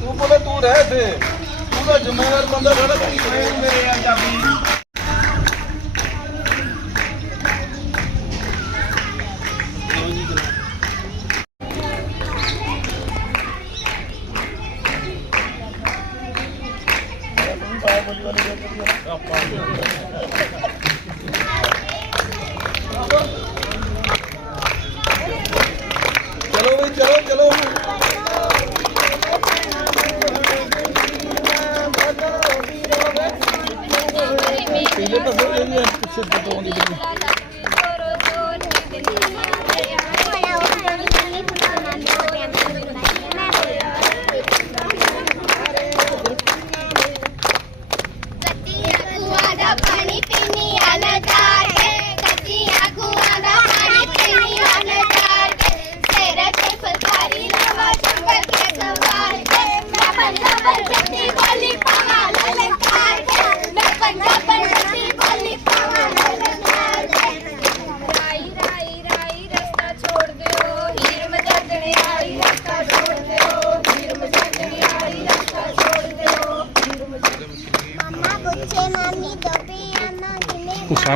ਤੂੰ ਬੋਲੇ ਤੂੰ ਰਹਿ ਤੇ ਉਹਦਾ ਜ਼ਿੰਮੇਵਾਰ ਬੰਦਾ ਖੜਾ ਤੂੰ ਮੇਰੇ ਆ ਚਾਬੀ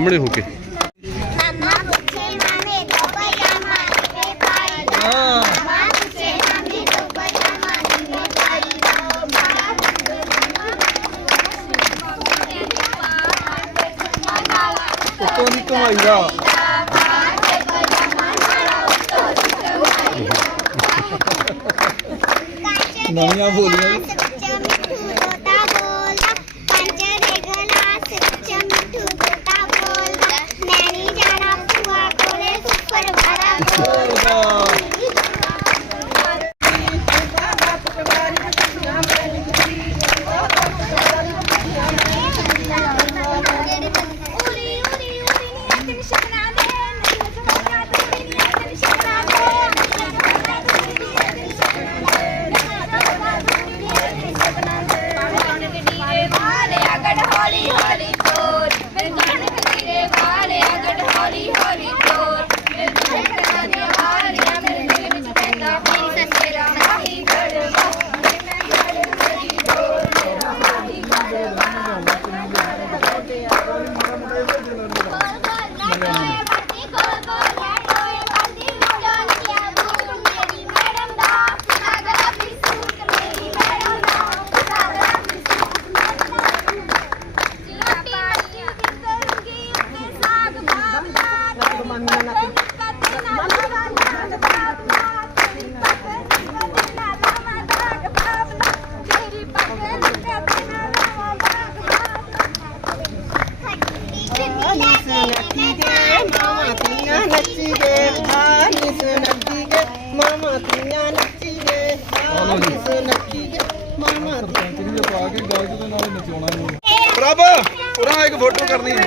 ਸਾਹਮਣੇ ਹੋ ਕੇ। ਉੱਤੋਂ ਦੀ ਕਮਾਈ ਦਾ। ਨਵੀਆਂ ਬੋਲੀਆਂ। ਇੱਕ ਫੋਟੋ ਕਰਨੀ ਹੈ।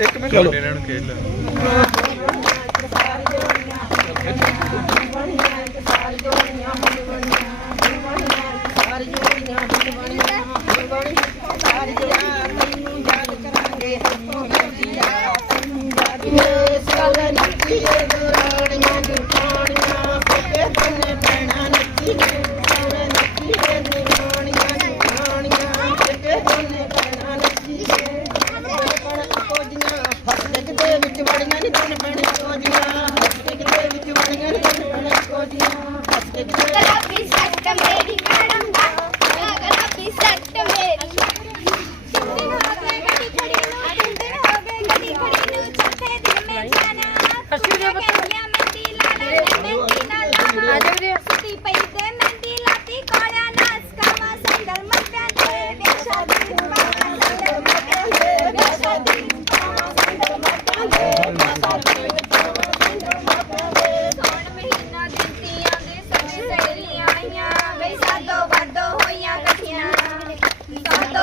ਇੱਕ ਮਿੰਟ। ਚਲੋ ਨੂੰ ਖੇਡ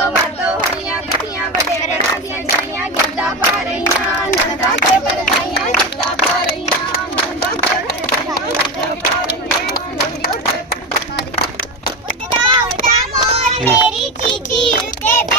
ਵਰਤੋ ਹੋਈਆਂ ਇਕੱਠੀਆਂ ਵਡੇਰਣਾ ਦੀਆਂ ਜਾਈਆਂ ਗਿੱਧਾ ਪਾ ਰਹੀਆਂ ਨੰਦਾ ਕੇ ਬਰਦਾਈਆਂ ਗਿੱਧਾ ਪਾ ਰਹੀਆਂ ਨੰਦਾ ਕੇ ਬਰਦਾਈਆਂ ਗਿੱਧਾ ਪਾ ਰਹੀਆਂ ਉੱਡਾ ਉੱਡਾ ਮੋਰ ਮੇਰੀ ਚੀਚੀ ਉੱਤੇ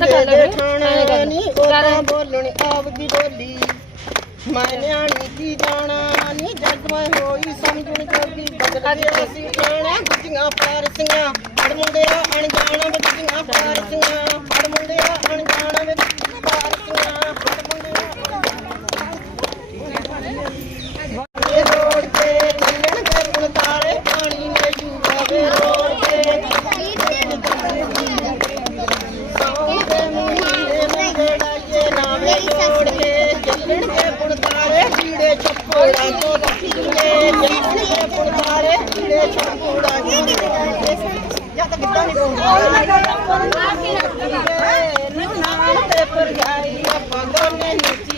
ਤਾਂ ਕਰ ਲਵੇ ਐਂ ਕਰ ਨਹੀਂ ਉਹਦਾ ਬੋਲਣ ਆਪਦੀ ਬੋਲੀ। ਮੈਂ ਨਿਆਣੀ ਕੀ ਜਾਣਾ ਨਹੀਂ ਜਦ ਮੈਂ ਹੋਈ ਸਮਝਣ ਕਰਦੀ ਬਦਲ ਗਿਆ ਸੀ ਜਾਣਾ ਗੁੱਜੀਆਂ ਪਾਰਸੀਆਂ। ਅੜ ਮੁੰਡਿਆ ਅਣਜਾਣਾ ਬੁੱਝੀਆਂ ਪਾਰਸੀਆਂ। ਪੇਪਰ ਜਾਈ ਆਪਾਂ ਦੋਨੇ ਨੀਚੇ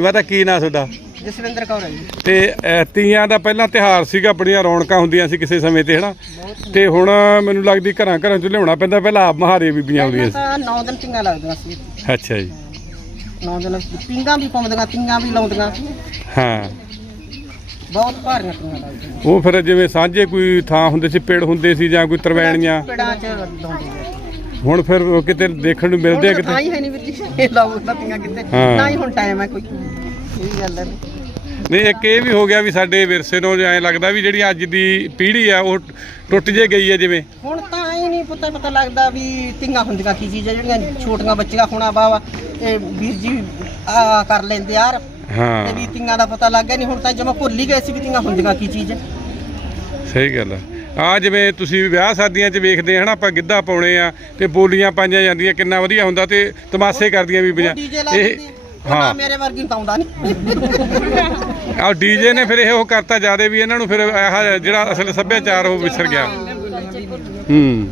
ਹਾਂਜੀ ਮਾਤਾ ਕੀ ਨਾਂ ਤੁਹਾਡਾ? ਜਸਵਿੰਦਰ ਕੌਰ ਹੈ ਜੀ। ਤੇ ਅਹ, ਤੀਆਂ ਦਾ ਪਹਿਲਾਂ ਤਿਹਾਰ ਸੀਗਾ ਬੜੀਆਂ ਰੌਣਕਾਂ ਹੁੰਦੀਆਂ ਸੀ ਕਿਸੇ ਸਮੇਂ ਤੇ ਹਨਾ? ਤੇ ਹੁਣ ਮੈਨੂੰ ਲੱਗਦੀ ਘਰਾਂ ਘਰਾਂ ਚ ਲਿਆਉਣਾ ਪੈਂਦਾ ਪਹਿਲਾਂ ਆਪ ਮਹਾਰੇ ਬੀਬੀਆਂ ਹੁੰਦੀਆਂ ਤਾਂ 9 ਦਿਨ ਪਿੰਗਾ ਲੱਗਦੀਆਂ ਸੀ। ਸੀ ਅੱਛਾ ਜੀ। 9 ਦਿਨ ਪਿੰਗਾ ਵੀ ਪਾਉਂਦੀਆਂ ਪਿੰਗਾ ਵੀ ਲਾਉਂਦੀਆਂ। ਹਾਂ। ਬਹੁਤ ਭਾਰੀਆਂ ਪਿੰਗਾ ਲੱਗਦੀਆਂ। ਉਹ ਫਿਰ ਜਿਵੇਂ ਸਾਂਝੇ ਕੋਈ ਥਾਂ ਹੁੰਦੇ ਸੀ ਪੇੜ ਹੁੰਦੇ ਸੀ ਜਾਂ ਕੋਈ ਤਰਵੈਣੀਆਂ? ਪਿੰਡਾਂ 'ਚ ਲਾਉਂਦੇ ਆ ਹੁਣ ਫਿਰ ਉਹ ਕਿਤੇ ਦੇਖਣ ਨੂੰ ਮਿਲਦੇ ਆ ਹੁਣ ਤਾਂ ਕਿਤੇ ਹੀ ਹੈ ਨਹੀਂ ਵੀਰ ਜੀ ਇਹ ਲਾਉ ਪਿੰਗਾ ਕਿਤੇ। ਹਾਂ। ਨਾ ਹੀ ਹੁਣ ਟਾਈਮ ਹੈ ਕੋਈ। ਇਹ ਗੱਲ ਹੈ। ਨਹੀਂ ਇੱਕ ਇਹ ਵੀ ਹੋ ਗਿਆ ਵੀ ਸਾਡੇ ਵਿਰਸੇ ਨੂੰ ਐਂ ਲੱਗਦਾ ਵੀ ਜਿਹੜੀ ਅੱਜ ਦੀ ਪੀੜ੍ਹੀ ਆ ਉਹ ਟੁੱਟ ਜੇ ਗਈ ਹੈ ਜਿਵੇਂ। ਹੁਣ ਤਾਂ ਹੀ ਨਹੀਂ ਪਤਾ ਪਤਾ ਲੱਗਦਾ ਵੀ ਪਿੰਗਾ ਹੁੰਦੀਆਂ ਕੀ ਚੀਜ਼ ਹੈ ਜਿਹੜੀਆਂ ਛੋਟੀਆਂ ਬੱਚੀਆਂ ਹੋਣਾ ਬਾਵਾ ਇਹ ਵੀਰ ਜੀ ਆ ਕਰ ਲੈਂਦੇ ਯਾਰ ਤੇ ਹਾਂ। ਵੀ ਤਿੰਗਾ ਦਾ ਪਤਾ ਲੱਗ ਗਿਆ ਨਹੀਂ ਹੁਣ ਤਾਂ ਜਮਾ ਭੁੱਲ ਹੀ ਗਏ ਸੀ ਵੀ ਤਿੰਗਾ ਹੁੰਦੀਆਂ ਕੀ ਚੀਜ਼। ਹੈ ਸਹੀ ਗੱਲ ਆ। ਆ ਜਿਵੇਂ ਤੁਸੀਂ ਵਿਆਹ ਸ਼ਾਦੀਆਂ 'ਚ ਵੇਖਦੇ ਹਨਾ ਆਪਾਂ ਗਿੱਧਾ ਪਾਉਣੇ ਆ ਤੇ ਬੋਲੀਆਂ ਪਾਈਆਂ ਜਾਂਦੀਆਂ ਕਿੰਨਾ ਵਧੀਆ ਹੁੰਦਾ ਤੇ ਤਮਾਸ਼ੇ ਕਰਦੀਆਂ ਬੀਬੀਆਂ ਇਹ। ਹਾਂ। ਮੇਰੇ ਵਰਗੀ ਪਾਉਂਦਾ ਨਹੀਂ ਆ ਡੀਜੇ ਨੇ ਫਿਰ ਇਹ ਉਹ ਕਰਤਾ ਜਿਆਦੇ ਵੀ ਇਹਨਾਂ ਨੂੰ ਫਿਰ ਇਹ ਜਿਹੜਾ ਅਸਲ ਸੱਭਿਆਚਾਰ ਉਹ ਵਿਸਰ ਗਿਆ। ਹੂੰ।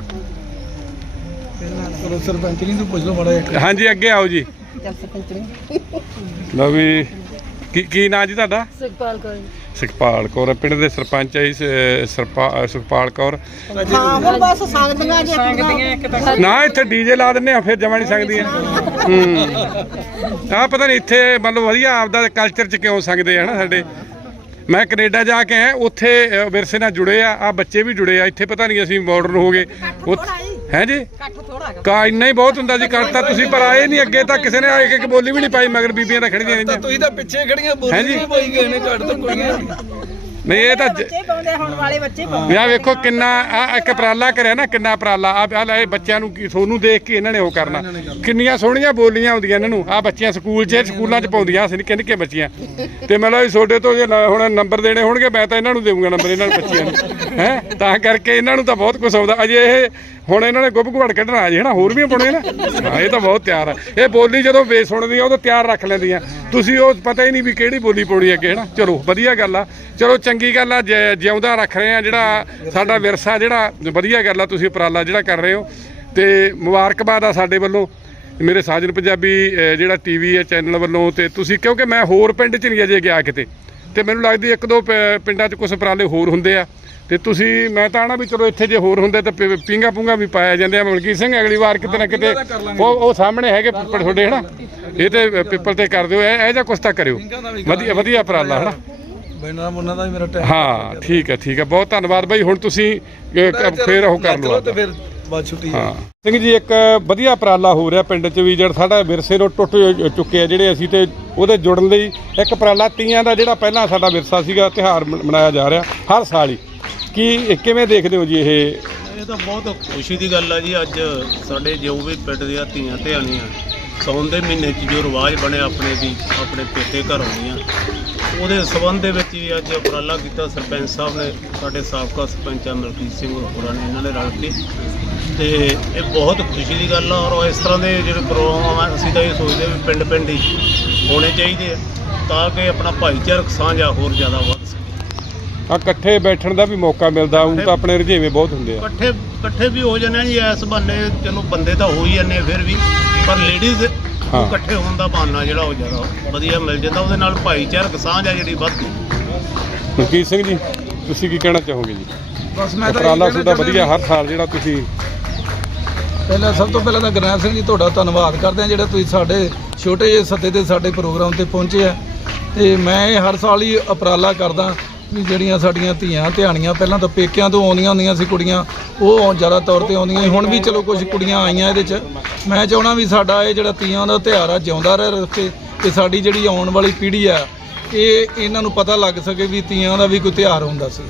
ਚਲੋ ਸਰਪੰਚ ਨਹੀਂ ਤੂੰ ਪੁੱਛ ਲਓ ਮਾੜਾ ਜਿਹਾ ਹਾਂਜੀ ਅੱਗੇ ਆਓ ਜੀ। ਚੱਲ ਸਰਪੰਚ ਨੇ ਲਓ ਵੀ ਕੀ ਕੀ ਨਾਂ ਜੀ ਤੁਹਾਡਾ? ਸੁਖਪਾਲ ਕੌਰ ਸੁਖਪਾਲ ਕੌਰ ਪਿੰਡ ਦੇ ਸਰਪੰਚ ਹੈ ਸੁਖਪਾਲ ਕੌਰ। ਹਾਂ ਹੁਣ ਬਸ ਸੰਗਦੀਆਂ ਜੀ ਨਾ ਇੱਥੇ ਡੀਜੇ ਲਾ ਦਿੰਨੇ ਆ ਫਿਰ ਜਮਾ ਨਹੀਂ ਸਕਦੀਆਂ ਹੂੰ। ਆ ਪਤਾ ਨਹੀਂ ਇੱਥੇ ਮਤਲਬ ਵਧੀਆ ਆਪਦਾ ਕਲਚਰ ਚ ਕਿਉਂ ਸੰਗਦੇ ਆ ਹਨਾ ਸਾਡੇ। ਮੈਂ ਕੈਨੇਡਾ ਜਾ ਕੇ ਆਇਆ ਉੱਥੇ ਵਿਰਸੇ ਨਾਲ ਜੁੜੇ ਆ ਆ ਬੱਚੇ ਵੀ ਜੁੜੇ ਆ ਇੱਥੇ ਪਤਾ ਨਹੀਂ ਅਸੀਂ ਮਾਡਰਨ ਹੋ ਗਏ। ਹੈ ਜੀ? ਕੱਠ ਥੋੜਾ ਕਾ ਇੰਨਾ ਹੀ ਬਹੁਤ ਹੁੰਦਾ ਜੀ ਕਰਤਾ ਤੁਸੀਂ ਪਰ ਆਏ ਨਹੀਂ ਅੱਗੇ ਤਾਂ ਕਿਸੇ ਨੇ ਇੱਕ ਇੱਕ ਬੋਲੀ ਵੀ ਨਹੀਂ ਪਾਈ ਮਗਰ ਬੀਬੀਆਂ ਤਾਂ ਖੜੀਆਂ ਤਾਂ ਰਹਿੰਦੀਆਂ ਤੁਸੀਂ ਤਾਂ ਪਿੱਛੇ ਖੜੀਆਂ ਬੋਲੀ? ਨਹੀਂ ਪਾਈ ਗਏ ਨੇ ਘੱਟ ਤਾਂ ਕੁੜੀਆਂ ਨਹੀਂ ਇਹ ਤਾਂ ਬੱਚੇ ਪਾਉਂਦੇ ਹੁਣ ਵਾਲੇ ਬੱਚੇ ਪਾਉਂਦੇ ਯਾ ਵੇਖੋ ਕਿੰਨਾ ਆ ਇੱਕ ਉਪਰਾਲਾ ਕਰਿਆ ਨਾ ਕਿੰਨਾ ਉਪਰਾਲਾ। ਆ ਆ ਲੈ ਬੱਚਿਆਂ ਨੂੰ ਕੀ- ਤੁਹਾਨੂੰ ਦੇਖ ਕੇ ਇਹਨਾਂ ਨੇ ਉਹ ਕਰਨਾ। ਕਿੰਨੀਆਂ ਸੋਹਣੀਆਂ ਬੋਲੀਆਂ ਆਉਂਦੀਆਂ ਇਹਨਾਂ ਨੂੰ। ਆ ਬੱਚੀਆਂ ਸਕੂਲ 'ਚ ਸਕੂਲਾਂ 'ਚ ਪਾਉਂਦੀਆਂ ਅਸੀਂ ਨਿੱਕੇ ਨਿੱਕੇ ਬੱਚੀਆਂ। ਤੇ ਮਤਲਬ ਵੀ ਤੁਹਾਡੇ ਤੋਂ ਜੇ ਹੁਣ ਨੰਬਰ ਦੇਣੇ ਹੋਣਗੇ ਮੈਂ ਤਾਂ ਇਹਨਾਂ ਨੂੰ ਦੇਵਾਂਗਾ ਨੰਬਰ ਇਹਨਾਂ ਨੂੰ ਬੱਚਿਆਂ ਨੂੰ। ਹੈ? ਤਾਂ ਕਰਕੇ ਇਹਨਾਂ ਨੂੰ ਤਾਂ ਬਹੁਤ ਕੁਝ ਆਉਂਦਾ। ਅਜੇ ਇਹ ਹੁਣ ਇਹਨਾਂ ਨੇ ਗੁੱਬ ਘੁੜ ਕੱਢਣਾ ਅਜੇ ਹਨਾ ਹੋਰ ਵੀ ਪਾਉਣੇ ਨਾ? ਹਾਂ ਇਹ ਤਾਂ ਬਹੁਤ ਤਿਆਰ ਆ। ਇਹ ਬੋਲੀ ਜਦੋਂ ਵੇ ਸੁਣਦੀਆਂ ਉਦੋਂ ਤਿਆਰ ਰੱਖ ਲੈਂਦੀਆਂ। ਤੁਸੀਂ ਉਹ ਪਤਾ ਹੀ ਨਹੀਂ ਵੀ ਕਿਹੜੀ ਬੋਲੀ ਪਾਉਣੀ ਅੱਗੇ ਹਨਾ ਚਲੋ ਵਧੀਆ ਗੱਲ ਆ। ਚਲੋ ਚੰਗੀ ਗੱਲ ਆ ਜਿ- ਜਿਉਂਦਾ ਰੱਖ ਰਹੇ ਆ ਜਿਹੜਾ ਸਾਡਾ ਵਿਰਸਾ ਜਿਹੜਾ ਵਧੀਆ ਗੱਲ ਆ ਤੁਸੀਂ ਉਪਰਾਲਾ ਜਿਹੜਾ ਕਰ ਰਹੇ ਹੋ। ਤੇ ਮੁਬਾਰਕਬਾਦ ਆ ਸਾਡੇ ਵੱਲੋਂ। ਮੇਰੇ ਸਾਜਨ ਪੰਜਾਬੀ ਅਹ, ਜਿਹੜਾ ਟੀਵੀ ਹੈ ਚੈਨਲ ਵੱਲੋਂ ਤੇ ਤੁਸੀਂ ਕਿਉਂਕਿ ਮੈਂ ਹੋਰ ਪਿੰਡ 'ਚ ਨਹੀਂ ਅਜੇ ਗਿਆ ਕਿਤੇ। ਤੇ ਮੈਨੂੰ ਲੱਗਦੀ ਇੱਕ ਦੋ ਪ- ਪਿੰਡਾਂ 'ਚ ਕੁਝ ਉਪਰਾਲੇ ਹੋਰ ਹੁੰਦੇ ਆ। ਤੇ ਤੁਸੀਂ ਮੈਂ ਤਾਂ ਆਣਾ ਵੀ ਚਲੋ ਇੱਥੇ ਜੇ ਹੋਰ ਹੁੰਦੇ ਤਾਂ ਪਿ- ਪੀਂਘਾਂ ਪੂੰਗਾ ਵੀ ਪਾਇਆ ਜਾਂਦੇ ਆ ਮਲਕੀਤ ਸਿੰਘ ਅਗਲੀ ਵਾਰ ਕਿਤੇ ਨਾ ਕਿਤੇ ਉਹ ਉਹ ਸਾਹਮਣੇ ਹੈਗੇ ਪਿੱਪਲ ਤੁਹਾਡੇ ਹਨਾ? ਇਹ ਤੇ ਪਿੱਪਲ ਤੇ ਕਰ ਦਿਓ ਇਹ ਇਹ ਜਿਹਾ ਕੁਛ ਤਾਂ ਕਰਿਓ। ਵਧੀਆ ਵਧੀਆ ਉਪਰਾਲਾ ਹਨਾ? ਬੈਨਰਾਂ ਮੁੰਨਾ ਦਾ ਵੀ ਮੇਰਾ ਟਾਈਮ ਹਾਂ ਠੀਕ ਹੈ ਠੀਕ ਹੈ। ਬਹੁਤ ਧੰਨਵਾਦ ਬਾਈ ਹੁਣ ਤੁਸੀਂ ਅਹ, ਫੇਰ ਉਹ ਕਰ ਲਓ ਤੇ ਫਿਰ ਬਾਅਦ ਛੁੱਟੀ ਹਾਂ। ਸਿੰਘ ਜੀ ਇੱਕ ਵਧੀਆ ਉਪਰਾਲਾ ਹੋ ਰਿਹਾ ਪਿੰਡ 'ਚ ਵੀ ਜਿਹੜਾ ਸਾਡਾ ਵਿਰਸੇ ਨੂੰ ਟੁੱਟ ਜੋ- ਚੁੱਕੇ ਆ ਜਿਹੜੇ ਅਸੀਂ ਤੇ ਉਹਦੇ ਜੁੜਨ ਲਈ ਇੱਕ ਉਪਰਾਲਾ ਤੀਆਂ ਦਾ ਜਿਹੜਾ ਪਹਿਲਾਂ ਸਾਡਾ ਵਿਰਸਾ ਸੀਗਾ ਤਿਹਾਰ ਮਨਾਇਆ ਜਾ ਰਿਹਾ ਹਰ ਸਾਲ ਹੀ। ਕੀ ਇਹ ਕਿਵੇਂ ਦੇਖਦੇ ਹੋ ਜੀ ਇਹ? ਇਹ ਤਾਂ ਬਹੁਤ ਖੁਸ਼ੀ ਦੀ ਗੱਲ ਆ ਜੀ, ਅੱਜ ਸਾਡੇ ਜੋ ਵੀ ਪਿੰਡ ਦੀਆਂ ਧੀਆਂ ਧਿਆਣੀਆਂ, ਸੌਣ ਦੇ ਮਹੀਨੇ 'ਚ ਜੋ ਰਿਵਾਜ ਬਣਿਆ ਆਪਣੇ ਦੀ, ਆਪਣੇ ਪੇਕੇ ਘਰ ਆਉਂਦੀਆਂ, ਉਹਦੇ ਸਬੰਧ ਦੇ ਵਿੱਚ ਵੀ ਅੱਜ ਉਪਰਾਲਾ ਕੀਤਾ ਸਰਪੰਚ ਸਾਹਿਬ ਨੇ, ਸਾਡੇ ਸਾਬਕਾ ਸਰਪੰਚ ਆ ਸਿੰਘ ਹੋਰਾਂ ਨੇ ਇਹਨਾਂ ਨੇ ਰਲ ਕੇ। ਤੇ ਇਹ ਬਹੁਤ ਖੁਸ਼ੀ ਦੀ ਗੱਲ ਆ, ਔਰ ਇਸ ਤਰ੍ਹਾਂ ਦੇ ਜਿਹੜੇ ਪ੍ਰੋਗਰਾਮ ਆ, ਅਸੀਂ ਤਾਂ ਇਹ ਸੋਚਦੇ ਵੀ ਪਿੰਡ ਪਿੰਡ ਹੀ ਹੋਣੇ ਚਾਹੀਦੇ ਆ, ਤਾਂ ਕਿ ਆਪਣਾ ਭਾਈਚਾਰਕ ਸਾਂਝਾ ਹੋਰ ਜ਼ਿਆਦਾ ਵੱਧ। ਆ ਇਕੱਠੇ ਬੈਠਣ ਦਾ ਵੀ ਮੌਕਾ ਮਿਲਦਾ ਉਹ ਤਾਂ ਆਪਣੇ ਰੁਝੇਵੇਂ ਬਹੁਤ ਹੁੰਦੇ ਆ। ਇਕੱਠੇ ਇਕੱਠੇ ਵੀ ਹੋ ਜਾਂਦੇ ਜੀ ਇਸ ਬਹਾਨੇ ਚਲੋ ਬੰਦੇ ਤਾਂ ਹੋ ਹੀ ਜਾਂਦੇ ਆ ਫਿਰ ਵੀ ਪਰ ਲੇਡੀਜ਼ ਹਾਂ। ਇਕੱਠੇ ਹੋਣ ਦਾ ਬਹਾਨਾ ਜਿਹੜਾ ਉਹ ਜ਼ਿਆਦਾ ਵਧੀਆ ਮਿਲ ਜਾਂਦਾ ਉਹਦੇ ਨਾਲ ਭਾਈਚਾਰਕ ਸਾਂਝ ਆ ਜਿਹੜੀ ਵੱਧਦੀ ਮਲਕੀਤ ਸਿੰਘ ਜੀ ਤੁਸੀਂ ਕੀ ਕਹਿਣਾ ਚਾਹੋਗੇ ਜੀ? ਬਸ ਮੈਂ ਤਾਂ ਉਪਰਾਲਾ ਇਹ ਤੁਹਾਡਾ ਵਧੀਆ ਹਰ ਸਾਲ ਜਿਹੜਾ ਤੁਸੀਂ ਪਹਿਲਾਂ ਸਭ ਤੋਂ ਪਹਿਲਾਂ ਤਾਂ ਗਰਨੈਲ ਸਿੰਘ ਜੀ ਤੁਹਾਡਾ ਧੰਨਵਾਦ ਕਰਦੇ ਹਾਂ ਜਿਹੜਾ ਤੁਸੀਂ ਸਾਡੇ ਛੋਟੇ ਜਿਹੇ ਸੱਦੇ ਤੇ ਸਾਡੇ ਪ੍ਰੋਗਰਾਮ ਤੇ ਪਹੁੰਚੇ ਆ। ਤੇ ਮੈਂ ਇਹ ਹਰ ਸਾਲ ਹੀ ਉਪਰਾਲਾ ਕਰਦਾ ਵੀ ਜਿਹੜੀਆਂ ਸਾਡੀਆਂ ਧੀਆਂ ਧਿਆਣੀਆਂ ਪਹਿਲਾਂ ਤਾਂ ਪੇਕਿਆਂ ਤੋਂ ਆਉਂਦੀਆਂ ਹੁੰਦੀਆਂ ਸੀ ਕੁੜੀਆਂ ਉਹ ਜ਼ਿਆਦਾ ਤੌਰ ਤੇ ਆਉਂਦੀਆਂ। ਹੁਣ ਵੀ ਚਲੋ ਕੁਝ ਕੁੜੀਆਂ ਆਈਆਂ ਇਹਦੇ 'ਚ ਮੈਂ ਚਾਹਣਾ ਵੀ ਸਾਡਾ ਇਹ ਜਿਹੜਾ ਤੀਆਂ ਦਾ ਤਿਉਹਾਰ ਆ ਜਿਉਂਦਾ ਰਹੇ ਰੱਖੇ ਤੇ ਸਾਡੀ ਜਿਹੜੀ ਆਉਣ ਵਾਲੀ ਪੀੜ੍ਹੀ ਆ ਇਹ ਇਹਨਾਂ ਨੂੰ ਪਤਾ ਲੱਗ ਸਕੇ ਵੀ ਤੀਆਂ ਦਾ ਵੀ ਕੋਈ ਤਿਉਹਾਰ ਹੁੰਦਾ ਸੀ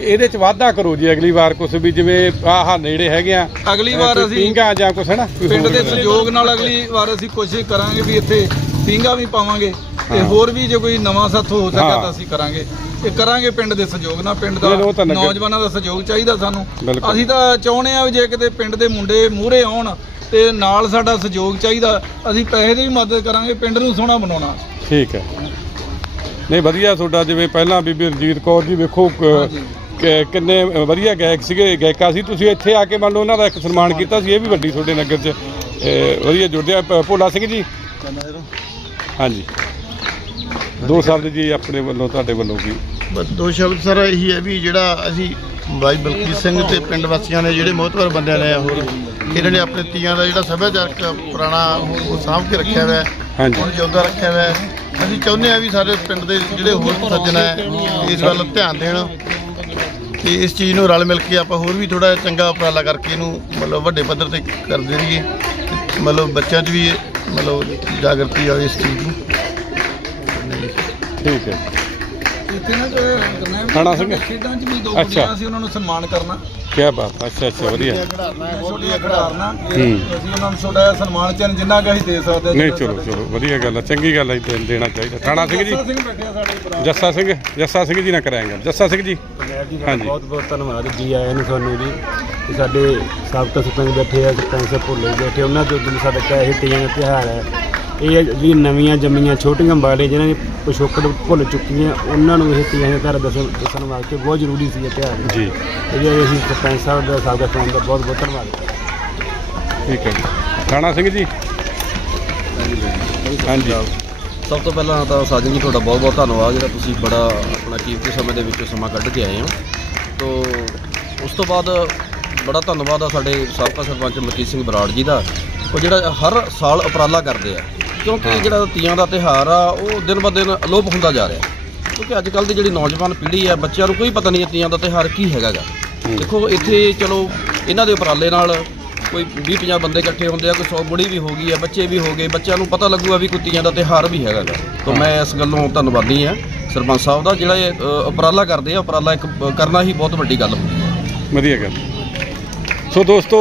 ਇਹਦੇ ਚ ਵਾਅਦਾ ਕਰੋ ਜੀ ਅਗਲੀ ਵਾਰ ਕੁਝ ਵੀ ਜਿਵੇਂ ਆਹ ਨੇੜੇ ਹੈਗੇ ਆ ਅਗਲੀ ਵਾਰ ਅਸੀਂ ਪਿੰਗਾ ਜਾਂ ਕੁਝ ਹੈ ਨਾ ਕੋਈ ਪਿੰਡ ਦੇ। ਸਹਿਯੋਗ ਨਾਲ ਅਗਲੀ ਵਾਰ ਅਸੀਂ ਕੋਸ਼ਿਸ਼ ਕਰਾਂਗੇ ਵੀ ਇੱਥੇ ਪੀਂਘਾਂ ਵੀ ਪਾਵਾਂਗੇ ਤੇ। ਹੋਰ ਵੀ ਜੇ ਕੋਈ ਨਵਾਂ ਸਾਥ ਹੋ ਸਕਿਆ। ਤਾਂ ਅਸੀਂ ਕਰਾਂਗੇ। ਇਹ ਕਰਾਂਗੇ ਪਿੰਡ ਦੇ ਸਹਿਯੋਗ ਨਾਲ। ਪਿੰਡ ਦਾ ਨੌਜਵਾਨਾਂ ਦਾ ਸਹਿਯੋਗ ਚਾਹੀਦਾ ਸਾਨੂੰ। ਅਸੀਂ ਤਾਂ ਚਾਹੁੰਦੇ ਆ ਵੀ ਜੇ ਕਿਤੇ ਪਿੰਡ ਦੇ ਮੁੰਡੇ ਮੂਹਰੇ ਆਉਣ ਤੇ ਨਾਲ ਸਾਡਾ ਸਹਿਯੋਗ ਚਾਹੀਦਾ ਅਸੀਂ ਪੈਸੇ ਦੀ ਵੀ ਮਦਦ ਕਰਾਂਗੇ ਪਿੰਡ ਨੂੰ ਸੋਹਣਾ ਬਣਾਉਣਾ। ਠੀਕ ਹੈ। ਨਹੀਂ ਵਧੀਆ ਤੁਹਾਡਾ ਜਿਵੇਂ ਪਹਿਲਾਂ ਬੀਬੀ ਰਣਜੀਤ ਕੌਰ ਜੀ ਵੇਖੋ ਕਿੰਨੇ ਵਧੀਆ ਗਾਇਕ ਸੀਗੇ ਗਾਇਕਾ ਸੀ। ਤੁਸੀਂ ਇੱਥੇ ਆ ਕੇ ਮੰਨ ਲਓ ਉਹਨਾਂ ਦਾ ਇੱਕ ਸਨਮਾਨ ਕੀਤਾ ਸੀ ਇਹ ਵੀ ਵੱਡੀ ਤੁਹਾਡੇ ਨਗਰ 'ਚ ਵਧੀਆ ਜੁੜਦੇ ਆ। ਭੋਲਾ ਸਿੰਘ ਜੀ। ਹਾਂਜੀ। ਦੋ ਸ਼ਬਦ ਜੀ ਆਪਣੇ ਵੱਲੋਂ ਤੁਹਾਡੇ ਵੱਲੋਂ ਕੀ ਬਸ ਦੋ ਸ਼ਬਦ ਸਰ ਇਹੀ ਹੈ ਵੀ ਜਿਹੜਾ ਅਸੀਂ ਬਾਈ ਬਲਕੀਤ ਸਿੰਘ ਤੇ ਪਿੰਡ ਵਾਸੀਆਂ ਨੇ ਜਿਹੜੇ ਮੋਹਤਵਰ ਬੰਦਿਆਂ ਨੇ ਹੋਰ ਇਹਨਾਂ ਨੇ ਆਪਣੇ ਤੀਆਂ ਦਾ ਜਿਹੜਾ ਸੱਭਿਆਚਾਰਕ ਪੁਰਾਣਾ ਉਹ ਸਾਂਭ ਕੇ ਰੱਖਿਆ ਹੋਇਆ ਹੈ ਹਾਂਜੀ। ਹੁਣ ਜਿਉਂਦਾ ਰੱਖਿਆ ਹੋਇਆ ਹੈ ਅਸੀਂ ਚਾਹੁੰਦੇ ਹਾਂ ਵੀ ਸਾਰੇ ਪਿੰਡ ਦੇ ਜਿਹੜੇ ਹੋਰ ਸੱਜਣ ਹੈ ਇਸ ਵੱਲ ਧਿਆਨ ਦੇਣ ਤੇ ਇਸ ਚੀਜ਼ ਨੂੰ ਰਲ ਮਿਲ ਕੇ ਆਪਾਂ ਹੋਰ ਵੀ ਥੋੜਾ ਚੰਗਾ ਉਪਰਾਲਾ ਕਰਕੇ ਇਹਨੂੰ ਮਤਲਬ ਵੱਡੇ ਪੱਧਰ ਤੇ ਕਰਦੇ ਰਹੀਏ ਮਤਲਬ ਬੱਚਿਆਂ 'ਚ ਵੀ ਮਤਲਬ ਜਾਗਰਤੀ ਆਵੇ ਇਸ ਚੀਜ਼ ਨੂੰ। ਠੀਕ ਹੈ। ਇੱਥੇ ਨਾ ਕਰਨਾ ਖਾਣਾ ਸਿੰਘ? ਖੇਡਾਂ 'ਚ ਵੀ ਦੋ ਅੱਛਾ। ਕੁੜੀਆਂ ਸੀ ਉਹਨਾਂ ਨੂੰ ਸਨਮਾਨ ਕਰਨਾ। ਕੀ ਬਾਤ ਅੱਛਾ ਅੱਛਾ ਵਧੀਆ। ਛੋਟੀਆਂ ਖਿਡਾਰਨਾ ਹੂੰ। ਅਸੀਂ ਉਹਨਾਂ ਨੂੰ ਛੋਟਾ ਜਿਹਾ ਸਨਮਾਨ ਚਿੰਨ੍ਹ ਜਿੰਨਾ ਕੁ ਅਸੀਂ ਦੇ ਸਕਦੇ ਹਾਂ ਨਹੀਂ ਚਲੋ ਚਲੋ ਵਧੀਆ ਗੱਲ ਆ ਚੰਗੀ ਗੱਲ ਜੀ, ਦੇ- ਦੇਣਾ ਚਾਹੀਦਾ। ਥਾਣਾ ਸਿੰਘ ਜੀ? ਜੱਸਾ ਸਿੰਘ ਬੈਠੇ ਆ ਸਾਡੇ ਭਰਾ। ਜੱਸਾ ਸਿੰਘ ਜੱਸਾ ਸਿੰਘ ਜੀ ਨਾਲ ਕਰਾਂਗੇ ਜੱਸਾ ਸਿੰਘ ਜੀ। ਹਾਂਜੀ। ਬਹੁਤ ਬਹੁਤ ਧੰਨਵਾਦ ਜੀ ਆਇਆਂ ਨੂੰ ਤੁਹਾਨੂੰ ਜੀ। ਤੇ ਸਾਡੇ ਸਾਬਕਾ ਸਰਪੰਚ ਬੈਠੇ ਆ ਸਰਪੰਚ ਸਾਹਿਬ ਭੁੱਲੇ ਬੈਠੇ ਉਹਨਾਂ ਦੇ ਉਦੋਂ ਸਾਡਾ ਕਿਹਾ ਇਹ ਤੀਆਂ ਦਾ ਤਿਉਹਾਰ ਹੈ। ਇਹ ਜਿਹੜੀ ਨਵੀਆਂ ਜੰਮੀਆਂ ਛੋਟੀਆਂ ਬਾਲੇ ਜਿਨ੍ਹਾਂ ਨੇ ਪਿਛੋਕੜ ਭੁੱਲ ਚੁੱਕੀਆਂ ਉਹਨਾਂ ਨੂੰ ਇਹ ਤੀਆਂ ਦਾ ਤਿਉਹਾਰ ਦੱਸਣ ਦੱਸਣ ਵਾਸਤੇ ਬਹੁਤ ਜ਼ਰੂਰੀ ਸੀ ਇਹ ਤਿਉਹਾਰ। ਜੀ। ਇਹਦੇ ਅਸੀਂ ਸਰਪੰਚ ਸਾਹਿਬ ਦਾ ਸਾਬਕਾ ਸਰਪੰਚ ਦਾ ਬਹੁਤ ਬਹੁਤ ਧੰਨਵਾਦ। ਠੀਕ ਹੈ ਜੀ। ਥਾਣਾ ਸਿੰਘ ਜੀ? ਹਾਂਜੀ। ਸਭ ਤੋਂ ਪਹਿਲਾਂ ਤਾਂ ਸਾਜਨ ਜੀ ਤੁਹਾਡਾ ਬਹੁਤ ਬਹੁਤ ਧੰਨਵਾਦ ਜਿਹੜਾ ਤੁਸੀਂ ਬੜਾ ਆਪਣਾ ਕੀਮਤੀ ਸਮੇਂ ਦੇ ਵਿੱਚੋਂ ਸਮਾਂ ਕੱਢ ਕੇ ਆਏ ਹੋ। ਤੋਂ ਉਸ ਤੋਂ ਬਾਅਦ ਬੜਾ ਧੰਨਵਾਦ ਆ ਸਾਡੇ ਸਾਬਕਾ ਸਰਪੰਚ ਮਲਕੀਤ ਸਿੰਘ ਬਰਾੜ ਜੀ ਦਾ। ਉਹ ਜਿਹੜਾ ਹਰ ਸਾਲ ਉਪਰਾਲਾ ਕਰਦੇ ਆ। ਕਿਉਂਕਿ ਜਿਹੜਾ ਤੀਆਂ ਦਾ ਤਿਉਹਾਰ ਆ ਉਹ ਦਿਨ ਬ ਦਿਨ ਅਲੋਪ ਹੁੰਦਾ ਜਾ ਰਿਹਾ। ਕਿਉਂਕਿ ਅੱਜ ਕੱਲ ਦੀ ਜਿਹੜੀ ਨੌਜਵਾਨ ਪੀੜ੍ਹੀ ਆ ਬੱਚਿਆਂ ਨੂੰ ਕੋਈ ਪਤਾ ਨਹੀਂ ਤੀਆਂ ਦਾ ਤਿਉਹਾਰ ਕੀ ਹੈਗਾ ਗਾ ਦੇਖੋ ਇੱਥੇ ਚਲੋ ਇਹਨਾਂ ਦੇ ਉਪਰਾਲੇ ਨਾਲ ਕੋਈ 20 50 ਬੰਦੇ ਇਕੱਠੇ ਹੁੰਦੇ ਆ ਕੋਈ 100 ਬੁੜੀ ਵੀ ਹੋ ਗਈ ਆ ਬੱਚੇ ਵੀ ਹੋ ਗਏ ਬੱਚਿਆਂ ਨੂੰ ਪਤਾ ਲੱਗੂਗਾ ਵੀ ਕੁੱਤੀਆਂ ਦਾ ਤਿਉਹਾਰ ਵੀ ਹੈਗਾ ਗਾ ਤਾਂ ਮੈਂ ਇਸ ਗੱਲੋਂ ਧੰਨਵਾਦੀ ਆ। ਸਰਪੰਚ ਸਾਹਿਬ ਦਾ ਜਿਹੜਾ ਇਹ ਅ, ਉਪਰਾਲਾ ਕਰਦੇ ਆ ਉਪਰਾਲਾ ਇੱਕ ਅ, ਕਰਨਾ ਹੀ ਬਹੁਤ ਵੱਡੀ ਗੱਲ ਹੁੰਦੀ ਹੈ ਵਧੀਆ ਗੱਲ। ਸੋ ਦੋਸਤੋ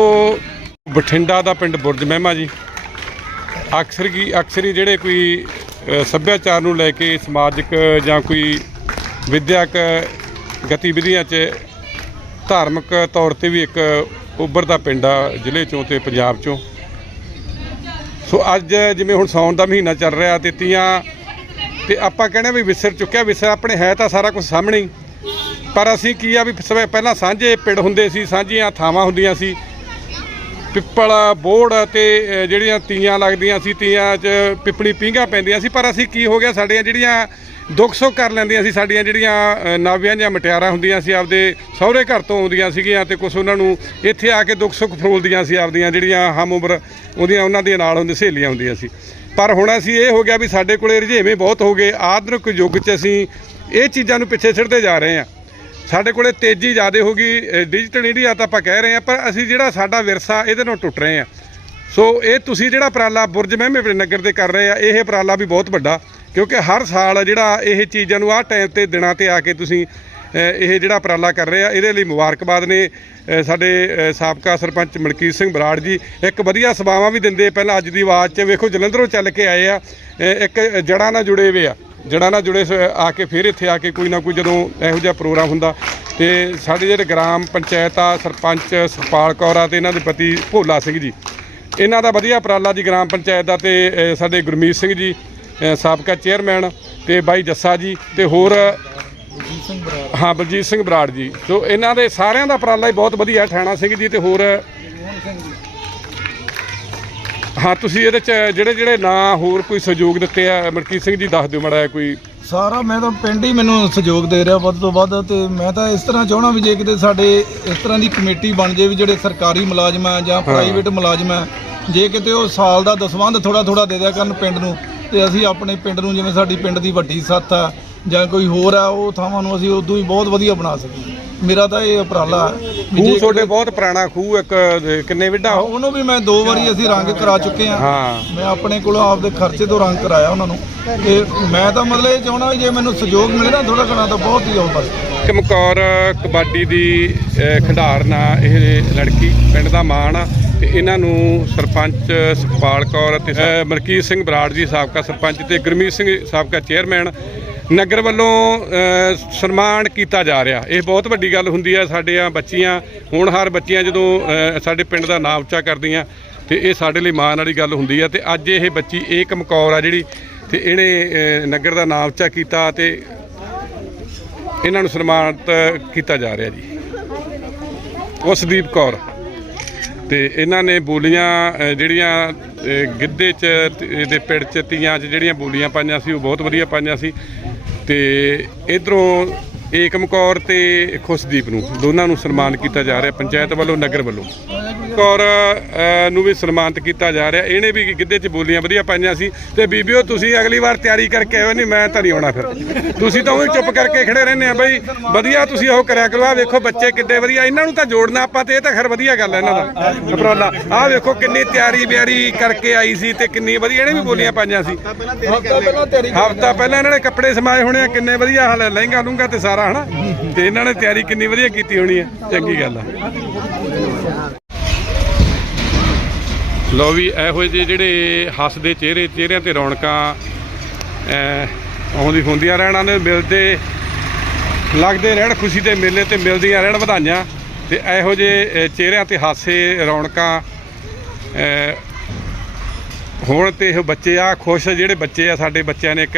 ਬਠਿੰਡਾ ਦਾ ਪਿੰਡ ਬੁਰਜ ਮਹਿਮਾ ਜੀ। ਅਕਸਰ ਕੀ ਅਕਸਰ ਹੀ ਜਿਹੜੇ ਕੋਈ ਅ, ਸੱਭਿਆਚਾਰ ਨੂੰ ਲੈ ਕੇ ਸਮਾਜਿਕ ਜਾਂ ਕੋਈ ਵਿਦਿਅਕ ਗਤੀਵਿਧੀਆਂ 'ਚ ਧਾਰਮਿਕ ਤੌਰ ਤੇ ਵੀ ਇੱਕ ਉੱਭਰਦਾ ਪਿੰਡ ਆ ਜ਼ਿਲ੍ਹੇ ਚੋਂ ਤੇ ਪੰਜਾਬ ਚੋਂ। ਸੋ ਅੱਜ ਜਿਵੇਂ ਹੁਣ ਸਾਉਣ ਦਾ ਮਹੀਨਾ ਚੱਲ ਰਿਹਾ ਤੇ ਤੀਆਂ ਤੇ ਆਪਾਂ ਕਹਿੰਦੇ ਵੀ ਵਿਸਰ ਚੁੱਕਿਆ ਵਿਸਰ ਆਪਣੇ ਹੈ ਤਾਂ ਸਾਰਾ ਕੁਝ ਸਾਹਮਣੇ ਹੀ। ਪਰ ਅਸੀਂ ਕੀ ਆ ਵੀ ਸਵੇ ਪਹਿਲਾਂ ਸਾਂਝੇ ਪਿੰਡ ਹੁੰਦੇ ਸੀ ਸਾਂਝੀਆਂ ਥਾਵਾਂ ਹੁੰਦੀਆਂ ਸੀ। ਪਿੱਪਲ ਬੋੜ ਤੇ ਅ, ਜਿਹੜੀਆਂ ਤੀਆਂ ਲੱਗਦੀਆਂ ਸੀ ਤੀਆਂ 'ਚ ਪਿੱਪਲੀ ਪੀਂਘਾਂ ਪੈਂਦੀਆਂ ਸੀ ਪਰ ਅਸੀਂ ਕੀ ਹੋ ਗਿਆ ਸਾਡੀਆਂ ਜਿਹੜੀਆਂ ਦੁੱਖ ਸੁੱਖ ਕਰ ਲੈਂਦੀਆਂ ਸੀ ਸਾਡੀਆਂ ਜਿਹੜੀਆਂ ਅ, ਨਾਵੀਆਂ ਜਾਂ ਮਟਿਆਰਾਂ ਹੁੰਦੀਆਂ ਸੀ ਆਪਦੇ ਸਹੁਰੇ ਘਰ ਤੋਂ ਆਉਂਦੀਆਂ ਸੀਗੀਆਂ ਤੇ ਕੁਝ ਉਹਨਾਂ ਨੂੰ ਇੱਥੇ ਆ ਕੇ ਦੁੱਖ ਸੁੱਖ ਫਰੋਲਦੀਆਂ ਸੀ ਆਪਦੀਆਂ ਜਿਹੜੀਆਂ ਹਮ ਉਮਰ ਉਹਦੀਆਂ ਉਹਨਾਂ ਦੇ ਨਾਲ ਹੁੰਦੀ ਸਹੇਲੀਆਂ ਹੁੰਦੀਆਂ ਸੀ। ਪਰ ਹੁਣ ਅਸੀਂ ਇਹ ਹੋ ਗਿਆ ਵੀ ਸਾਡੇ ਕੋਲੇ ਰੁਝੇਵੇਂ ਬਹੁਤ ਹੋ ਗਏ ਆਧੁਨਿਕ ਯੁੱਗ 'ਚ ਅਸੀਂ ਇਹ ਚੀਜ਼ਾਂ ਨੂੰ ਪਿੱਛੇ ਛੱਡਦੇ ਜਾ ਰਹੇ ਹਾਂ। ਸਾਡੇ ਕੋਲੇ ਤੇਜ਼ੀ ਜ਼ਿਆਦਾ ਹੋ ਗਈ ਡਿਜੀਟਲ ਇੰਡੀਆ ਤਾਂ ਆਪਾਂ ਕਹਿ ਰਹੇ ਹਾਂ, ਪਰ ਅਸੀਂ ਜਿਹੜਾ ਸਾਡਾ ਵਿਰਸਾ ਇਹਦੇ ਨਾਲ ਟੁੱਟ ਰਹੇ ਹਾਂ। ਸੋ ਇਹ ਤੁਸੀਂ ਜਿਹੜਾ ਉਪਰਾਲਾ ਬੁਰਜ ਮਹਿਮੇ ਨਗਰ ਤੇ ਕਰ ਰਹੇ ਆ, ਇਹ ਉਪਰਾਲਾ ਵੀ ਬਹੁਤ ਵੱਡਾ, ਕਿਉਂਕਿ ਹਰ ਸਾਲ ਜਿਹੜਾ ਇਹ ਚੀਜ਼ਾਂ ਨੂੰ ਆਹ ਟਾਈਮ ਤੇ, ਦਿਨਾਂ ਤੇ ਆ ਕੇ ਤੁਸੀਂ ਇਹ ਜਿਹੜਾ ਉਪਰਾਲਾ ਕਰ ਰਹੇ ਆ, ਇਹਦੇ ਲਈ ਮੁਬਾਰਕਬਾਦ ਨੇ ਸਾਡੇ ਸਾਬਕਾ ਸਰਪੰਚ ਮਲਕੀਤ ਸਿੰਘ ਬਰਾੜ ਜੀ। ਇੱਕ ਵਧੀਆ ਸਭਾਵਾਂ ਵੀ ਦਿੰਦੇ ਪਹਿਲਾਂ ਅੱਜ ਦੀ ਆਵਾਜ਼ 'ਚ ਵੇਖੋ ਜਲੰਧਰੋਂ ਚੱਲ ਕੇ ਆਏ ਆ ਇੱਕ ਜੜਾਂ ਨਾਲ ਜੁੜੇ ਹੋਏ ਆ। ਜੜਾ ਨਾਲ ਜੁੜੇ ਸ- ਆ ਕੇ ਫਿਰ ਇੱਥੇ ਆ ਕੇ ਕੋਈ ਨਾ ਕੋਈ ਜਦੋਂ ਇਹੋ ਜਿਹਾ ਪ੍ਰੋਗਰਾਮ ਹੁੰਦਾ ਤੇ ਸਾਡੇ ਜਿਹੜੇ ਗ੍ਰਾਮ ਪੰਚਾਇਤ ਆ ਸਰਪੰਚ ਸੁਖਪਾਲ ਕੌਰ ਆ ਤੇ ਇਹਨਾਂ ਦੇ ਪਤੀ ਭੋਲਾ ਸਿੰਘ ਜੀ। ਇਹਨਾਂ ਦਾ ਵਧੀਆ ਉਪਰਾਲਾ ਜੀ ਗ੍ਰਾਮ ਪੰਚਾਇਤ ਦਾ ਤੇ ਅ, ਸਾਡੇ ਗੁਰਮੀਤ ਸਿੰਘ ਜੀ ਅ, ਸਾਬਕਾ ਚੇਅਰਮੈਨ ਤੇ ਬਾਈ ਜੱਸਾ ਜੀ ਤੇ ਹੋਰ ਹਾਂ ਬਲਜੀਤ ਸਿੰਘ ਬਰਾੜ ਜੀ। ਸੋ ਇਹਨਾਂ ਦੇ ਸਾਰਿਆਂ ਦਾ ਉਪਰਾਲਾ ਹੀ ਬਹੁਤ ਵਧੀਆ ਹੈ ਠਾਣਾ ਸਿੰਘ ਜੀ ਤੇ ਹੋਰ ਹਾਂ ਤੁਸੀਂ ਇਹਦੇ ਚ ਜਿਹੜੇ ਜਿਹੜੇ ਨਾਂ ਹੋਰ ਕੋਈ ਸਹਿਯੋਗ ਦਿੱਤੇ ਆ? ਮਲਕੀਤ ਸਿੰਘ ਜੀ ਦੱਸ ਦਿਓ ਮੜਾ ਕੋਈ। ਸਾਰਾ ਮੈਂ ਤਾਂ ਪਿੰਡ ਹੀ ਮੈਨੂੰ ਸਹਿਯੋਗ ਦੇ ਰਿਹਾ ਵੱਧ ਤੋਂ ਵੱਧ ਤੇ ਮੈਂ ਤਾਂ ਇਸ ਤਰ੍ਹਾਂ ਚਾਹਣਾ ਵੀ ਜੇ ਕਿਤੇ ਸਾਡੇ ਇਸ ਤਰ੍ਹਾਂ ਦੀ ਕਮੇਟੀ ਬਣ ਜੇ ਵੀ ਜਿਹੜੇ ਸਰਕਾਰੀ ਮੁਲਾਜ਼ਮ ਆ ਜਾਂ ਪ੍ਰਾਈਵੇਟ ਮੁਲਾਜ਼ਮ ਆ ਜੇ ਕਿਤੇ ਉਹ ਸਾਲ ਦਾ ਦਸਵੰਧ ਥੋੜਾ ਥੋੜਾ ਦੇ ਦਿਆ ਕਰਨ ਪਿੰਡ ਨੂੰ ਤੇ ਅਸੀਂ ਆਪਣੇ ਪਿੰਡ ਨੂੰ ਜਿਵੇਂ ਸਾਡੀ ਪਿੰਡ ਦੀ ਵੱਡੀ ਸੱਥ ਆ ਜਾਂ ਕੋਈ ਹੋਰ ਆ ਉਹ ਥਾਵਾਂ ਨੂੰ ਅਸੀਂ ਉਦੋਂ ਹੀ ਬਹੁਤ ਵਧੀਆ ਬਣਾ ਸਕੀਏ। ਮੇਰਾ ਤਾਂ ਇਹ ਉਪਰਾਲਾ ਹੈ ਵੀ ਖੂਹ ਜੇ ਤੁਹਾਡੇ ਬਹੁਤ ਪੁਰਾਣਾ ਖੂਹ ਇੱਕ ਕਿੰਨੇ ਵਿੱਡਾ ਉਹ ਉਹਨੂੰ ਵੀ ਮੈਂ ਦੋ ਵਾਰੀ ਅਸੀਂ ਰੰਗ ਕਰਾ ਚੁੱਕੇ ਆ ਹਾਂ। ਮੈਂ ਆਪਣੇ ਕੋਲੋਂ ਆਪਦੇ ਖਰਚੇ ਤੋਂ ਰੰਗ ਕਰਾਇਆ ਉਹਨਾਂ ਨੂੰ। ਤੇ ਮੈਂ ਤਾਂ ਮਤਲਬ ਇਹ ਚਾਹਣਾ ਜੇ ਮੈਨੂੰ ਸਹਿਯੋਗ ਮਿਲੇ ਨਾ ਥੋੜਾ ਘਣਾ ਤਾਂ ਬਹੁਤ ਹੀ ਬਸ ਚਮਕੌਰ ਕਬੱਡੀ ਦੀ ਅ, ਖਿਡਾਰਨ ਆ ਇਹ ਲੜਕੀ ਪਿੰਡ ਦਾ ਮਾਣ ਆ ਤੇ ਇਹਨਾਂ ਨੂੰ ਸਰਪੰਚ ਸੁਖਪਾਲ ਕੌਰ ਅਤੇ ਮਲਕੀਤ ਸਿੰਘ ਬਰਾੜ ਜੀ ਸਾਬਕਾ ਸਰਪੰਚ ਤੇ ਗੁਰਮੀਤ ਸਿੰਘ ਸਾਬਕਾ ਚੇਅਰਮੈਨ ਨਗਰ ਵੱਲੋਂ ਸਨਮਾਨ ਕੀਤਾ ਜਾ ਰਿਹਾ। ਇਹ ਬਹੁਤ ਵੱਡੀ ਗੱਲ ਹੁੰਦੀ ਆ ਸਾਡੀਆਂ ਬੱਚੀਆਂ ਹੋਣਹਾਰ ਬੱਚੀਆਂ ਜਦੋਂ ਸਾਡੇ ਪਿੰਡ ਦਾ ਨਾਮ ਉੱਚਾ ਕਰਦੀਆਂ, ਤੇ ਇਹ ਸਾਡੇ ਲਈ ਮਾਣ ਵਾਲੀ ਗੱਲ ਹੁੰਦੀ ਹੈ, ਤੇ ਅੱਜ ਇਹ ਬੱਚੀ ਇਹ ਕਮਕੌਰ ਆ ਜਿਹੜੀ, ਤੇ ਇਹਨੇ ਨਗਰ ਦਾ ਨਾਮ ਉੱਚਾ ਕੀਤਾ ਤੇ ਇਹਨਾਂ ਨੂੰ ਸਨਮਾਨਿਤ ਕੀਤਾ ਜਾ ਰਿਹਾ ਜੀ। ਉਸਦੀਪ ਕੌਰ। ਤੇ ਇਹਨਾਂ ਨੇ ਬੋਲੀਆਂ ਜਿਹੜੀਆਂ ਗਿੱਧੇ ਚ, ਤੇ ਇਹਦੇ ਪਿੜ ਚ, ਤੀਆਂ ਚ ਜਿਹੜੀਆਂ ਬੋਲੀਆਂ ਪਾਈਆਂ ਸੀ, ਉਹ ਬਹੁਤ ਵਧੀਆ ਪਾਈਆਂ ਸੀ। ਤੇ ਇਧਰੋਂ ਏਕਮ ਕੌਰ ਤੇ ਖੁਸ਼ਦੀਪ ਨੂੰ ਦੋਨਾਂ ਨੂੰ ਸਨਮਾਨ ਕੀਤਾ ਜਾ ਰਿਹਾ, ਪੰਚਾਇਤ ਵੱਲੋਂ, ਨਗਰ ਵੱਲੋਂ। ਕੌਰ ਅ, ਨੂੰ ਵੀ ਸਨਮਾਨਿਤ ਕੀਤਾ ਜਾ ਰਿਹਾ। ਇਹਨੇ ਵੀ ਗਿੱਧੇ 'ਚ ਬੋਲੀਆਂ ਵਧੀਆ ਪਾਈਆਂ ਸੀ। ਤੇ ਬੀਬੀਓ ਤੁਸੀਂ ਅਗਲੀ ਵਾਰ ਤਿਆਰੀ ਕਰਕੇ ਆਇਓ ਨਹੀਂ ਮੈਂ ਤਾਂ ਨਹੀਂ ਆਉਣਾ ਫਿਰ। ਤੁਸੀਂ ਤਾਂ ਉਹੀ ਚੁੱਪ ਕਰਕੇ ਖੜੇ ਰਹਿੰਦੇ ਆ ਬਈ। ਵਧੀਆ ਤੁਸੀਂ ਉਹ ਕਰਿਆ ਕਰੋ। ਆ ਵੇਖੋ ਬੱਚੇ ਕਿੱਡੇ ਵਧੀਆ। ਇਹਨਾਂ ਨੂੰ ਤਾਂ ਜੋੜਨਾ ਆਪਾਂ ਤੇ ਇਹ ਤਾਂ ਖੈਰ ਵਧੀਆ ਗੱਲ ਹੈ ਇਹਨਾਂ ਦਾ। ਉਪਰਾਲਾ ਆਹ ਵੇਖੋ ਕਿੰਨੀ ਤਿਆਰੀ ਬਿਆਰੀ ਕਰਕੇ ਆਈ ਸੀ ਤੇ ਕਿੰਨੀ ਵਧੀਆ। ਇਹਨੇ ਵੀ ਬੋਲੀਆਂ ਪਾਈਆਂ ਸੀ। ਹਫਤਾ ਪਹਿਲਾਂ ਤਿਆਰੀ ਹਫਤਾ ਪਹਿਲਾਂ ਇਹਨਾਂ ਨੇ ਕੱਪੜੇ ਸਮਾਏ ਹੋਣੇ ਆ ਕਿੰਨੇ ਵਧੀਆ ਹਾਲ ਲਹਿੰਗਾ ਲੂੰਗਾ ਤੇ ਸਾਰਾ ਹਨਾ? ਤੇ ਇਹਨਾਂ ਨੇ ਤਿਆਰੀ ਕਿੰਨੀ ਵਧੀਆ ਕੀਤੀ ਹੋਣੀ ਹੈ ਚੰਗੀ ਗੱਲ ਆ। ਲੋ ਵੀ ਇਹੋ ਜਿਹੇ ਜਿਹੜੇ ਹੱਸਦੇ ਚਿਹਰੇ ਚਿਹਰਿਆਂ ਤੇ ਰੌਣਕਾਂ ਆਉਂਦੀ ਹੁੰਦੀਆਂ ਰਹਿਣਾ ਨੇ ਮਿਲਦੇ ਲੱਗਦੇ ਰਹਿਣ ਖੁਸ਼ੀ ਦੇ ਮੇਲੇ ਤੇ ਮਿਲਦੀਆਂ ਰਹਿਣ ਵਧਾਈਆਂ ਤੇ ਇਹੋ ਜਿਹੇ ਚਿਹਰਿਆਂ ਤੇ ਹਾਸੇ ਰੌਣਕਾਂ ਅਹ, ਹੁਣ ਤੇ ਇਹ ਬੱਚੇ ਆ ਖੁਸ਼ ਜਿਹੜੇ ਬੱਚੇ ਆ ਸਾਡੇ ਬੱਚਿਆਂ ਨੇ ਇੱਕ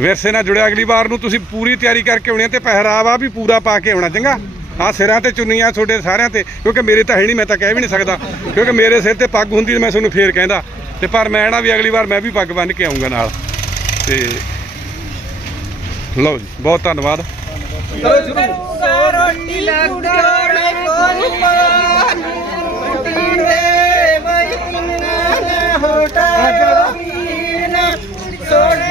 ਵਿਰਸੇ ਨਾਲ ਜੁੜਿਆ। ਅਗਲੀ ਵਾਰ ਨੂੰ ਤੁਸੀਂ ਪੂਰੀ ਤਿਆਰੀ ਕਰਕੇ ਆਉਣੀ ਆ ਤੇ ਪਹਿਰਾਵਾ ਵੀ ਪੂਰਾ ਪਾ ਕੇ ਆਉਣਾ ਚੰਗਾ? ਆ ਸਿਰਾਂ ਤੇ ਚੁੰਨੀਆਂ ਤੁਹਾਡੇ ਸਾਰਿਆਂ ਤੇ, ਕਿਉਂਕਿ ਮੇਰੇ ਤਾਂ ਹੈ ਨਹੀਂ, ਮੈਂ ਤਾਂ ਕਹਿ ਵੀ ਨਹੀਂ ਸਕਦਾ। ਕਿਉਂਕਿ ਮੇਰੇ ਸਿਰ ਤੇ ਪੱਗ ਹੁੰਦੀ ਤੇ ਮੈਂ ਤੁਹਾਨੂੰ ਫੇਰ ਕਹਿੰਦਾ। ਤੇ ਪਰ ਮੈਂ ਨਾ ਵੀ ਅਗਲੀ ਵਾਰ ਮੈਂ ਵੀ ਪੱਗ ਬੰਨ੍ਹ ਕੇ ਆਉਂਗਾ ਨਾਲ। ਤੇ ਲਓ ਜੀ, ਬਹੁਤ ਧੰਨਵਾਦ। ਰੋਟੀ ਲੱਗੋੜੇ ਕੋਲ ਮਾਨ ਟਿੰਡੇ ਬਈ ਕਿੰਨਾ ਨਾ ਹੋਟਾ ਵੀਨ ਸੋੜੇ